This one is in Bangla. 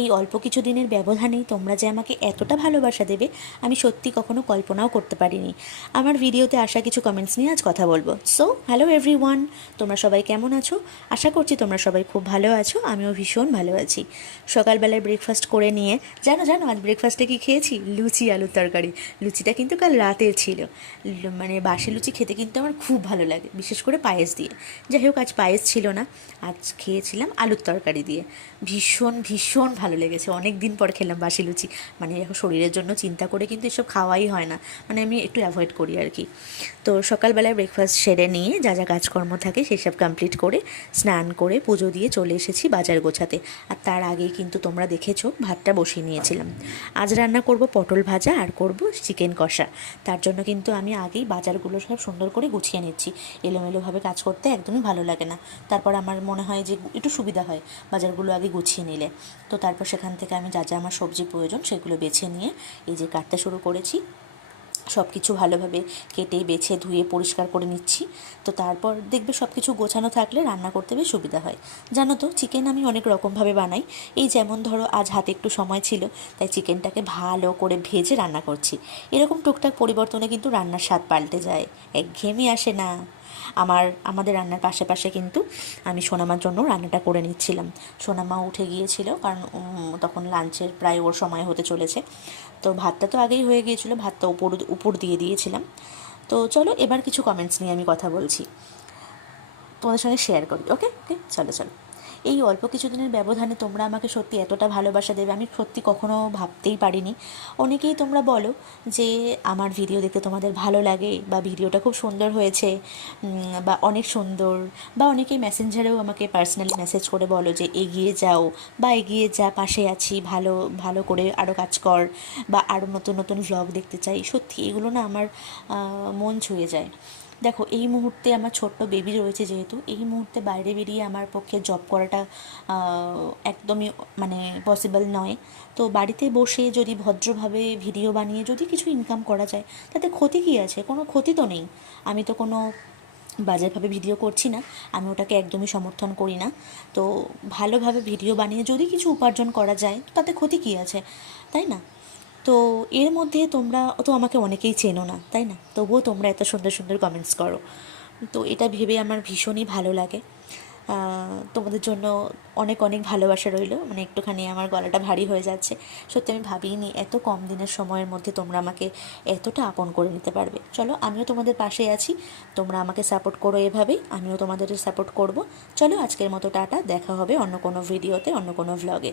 এই অল্প কিছু দিনের ব্যবধানেই তোমরা যে আমাকে এতটা ভালোবাসা দেবে, আমি সত্যি কখনো কল্পনাও করতে পারিনি। আমার ভিডিওতে আসা কিছু কমেন্টস নিয়ে আজ কথা বলব। সো হ্যালো এভরি ওয়ান তোমরা সবাই কেমন আছো? আশা করছি তোমরা সবাই খুব ভালো আছো, আমিও ভীষণ ভালো আছি। সকালবেলায় ব্রেকফাস্ট করে নিয়ে, জানো জানো আজ ব্রেকফাস্টে কি খেয়েছি? লুচি আলুর তরকারি। লুচিটা কিন্তু কাল রাতে ছিল। মানে বাসি লুচি খেতে কিন্তু আমার খুব ভালো লাগে, বিশেষ করে পায়েস দিয়ে। যাই হোক, আজ পায়েস ছিল না, আজ খেয়েছিলাম আলুর তরকারি দিয়ে। ভীষণ ভীষণ ভালো লেগেছে। অনেক দিন পর খেলাম বাসি লুচি। মানে এখন শরীরের জন্য চিন্তা করে কিন্তু এসব খাওয়াই হয় না। মানে আমি একটু অ্যাভয়েড করি আর কি। তো সকালবেলায় ব্রেকফাস্ট সেরে নিয়ে যা যা কাজকর্ম থাকে সেসব কমপ্লিট করে স্নান করে পুজো দিয়ে চলে এসেছি বাজার গোছাতে। আর তার আগেই কিন্তু তোমরা দেখেছ ভাতটা বসিয়ে নিয়েছিলাম। আজ রান্না করব পটল ভাজা আর করব চিকেন কষা। তার জন্য কিন্তু আমি আগেই বাজারগুলো সব সুন্দর করে গুছিয়ে নিচ্ছি। এলোমেলোভাবে কাজ করতে একদমই ভালো লাগে না। তারপর আমার মনে হয় যে একটু সুবিধা হয় বাজারগুলো আগে গুছিয়ে নিলে। তো তারপর সেখান থেকে আমি যা যা আমার সবজি প্রয়োজন সেগুলো বেছে নিয়ে এই যে কাটতে শুরু করেছি। সব কিছু ভালোভাবে কেটে, বেছে, ধুয়ে, পরিষ্কার করে নিচ্ছি। তো তারপর দেখবে সব কিছু গোছানো থাকলে রান্না করতে বেশ সুবিধা হয়। জানো তো চিকেন আমি অনেক রকমভাবে বানাই। এই যেমন ধরো, আজ হাতে একটু সময় ছিল, তাই চিকেনটাকে ভালো করে ভেজে রান্না করছি। এরকম টুকটাক পরিবর্তনে কিন্তু রান্নার স্বাদ পাল্টে যায়। একঘেয়েমি আসে না। আমার, আমাদের রান্নার পাশে পাশে কিন্তু আমি সোনামার জন্য রান্নাটা করে নিচ্ছিলাম। সোনামা উঠে গিয়েছিল কারণ তখন লাঞ্চের প্রায় ওর সময় হতে চলেছে। তো ভাতটা তো আগেই হয়ে গিয়েছিল, ভাতটা উপর উপর দিয়ে দিয়েছিলাম। তো চলো এবার কিছু কমেন্টস নিয়ে আমি কথা বলছি। তোমাদের সঙ্গে শেয়ার করি ওকে ওকে চলো চলো। এই অল্প কিছুদিনের ব্যবধানে তোমরা আমাকে সত্যি এতটা ভালোবাসা দেবে, আমি সত্যি কখনো ভাবতেই পারিনি। অনেকেই তোমরা বলো যে, আমার ভিডিও দেখতে তোমাদের ভালো লাগে বা ভিডিওটা খুব সুন্দর হয়েছে বা অনেক সুন্দর, বা অনেকেই মেসেঞ্জারেও আমাকে পার্সোনালি মেসেজ করে বলো যে, এগিয়ে যাও, বা এগিয়ে যা, পাশে আছি, ভালো ভালো করে আরও কাজ কর, বা আরও নতুন নতুন ভ্লগ দেখতে চাই। সত্যি এগুলো না আমার মন ছুঁয়ে যায়। দেখো, এই মুহূর্তে আমার ছোট্ট বেবি রয়েছে যেহেতু, এই মুহূর্তে বাইরে বেরিয়ে আমার পক্ষে জব করাটা একদমই মানে পসিবল নয়। তো বাড়িতে বসে যদি ভদ্রভাবে ভিডিও বানিয়ে যদি কিছু ইনকাম করা যায়, তাতে ক্ষতি কী আছে? কোনো ক্ষতি তো নেই। আমি তো কোনো বাজেভাবে ভিডিও করছি না, আমি ওটাকে একদমই সমর্থন করি না। তো ভালোভাবে ভিডিও বানিয়ে যদি কিছু উপার্জন করা যায়, তাতে ক্ষতি কী আছে? তাই না? তো এর মধ্যে তোমরা, তো আমাকে অনেকেই চেনো না, তাই না? তবুও তোমরা এত সুন্দর সুন্দর কমেন্টস করো। তো এটা ভেবে আমার ভীষণই ভালো লাগে। তোমাদের জন্য অনেক অনেক ভালোবাসা রইল। মানে একটুখানি আমার গলাটা ভারী হয়ে যাচ্ছে। সত্যি আমি ভাবিনি এত কম দিনের সময়ের মধ্যে তোমরা আমাকে এতটা আপন করে নিতে পারবে। চলো, আমিও তোমাদের পাশে আছি। তোমরা আমাকে সাপোর্ট করো এভাবেই, আমিও তোমাদের সাপোর্ট করব। চলো, আজকের মতো টাটা। দেখা হবে অন্য কোনো ভিডিওতে অন্য কোনো ভ্লগে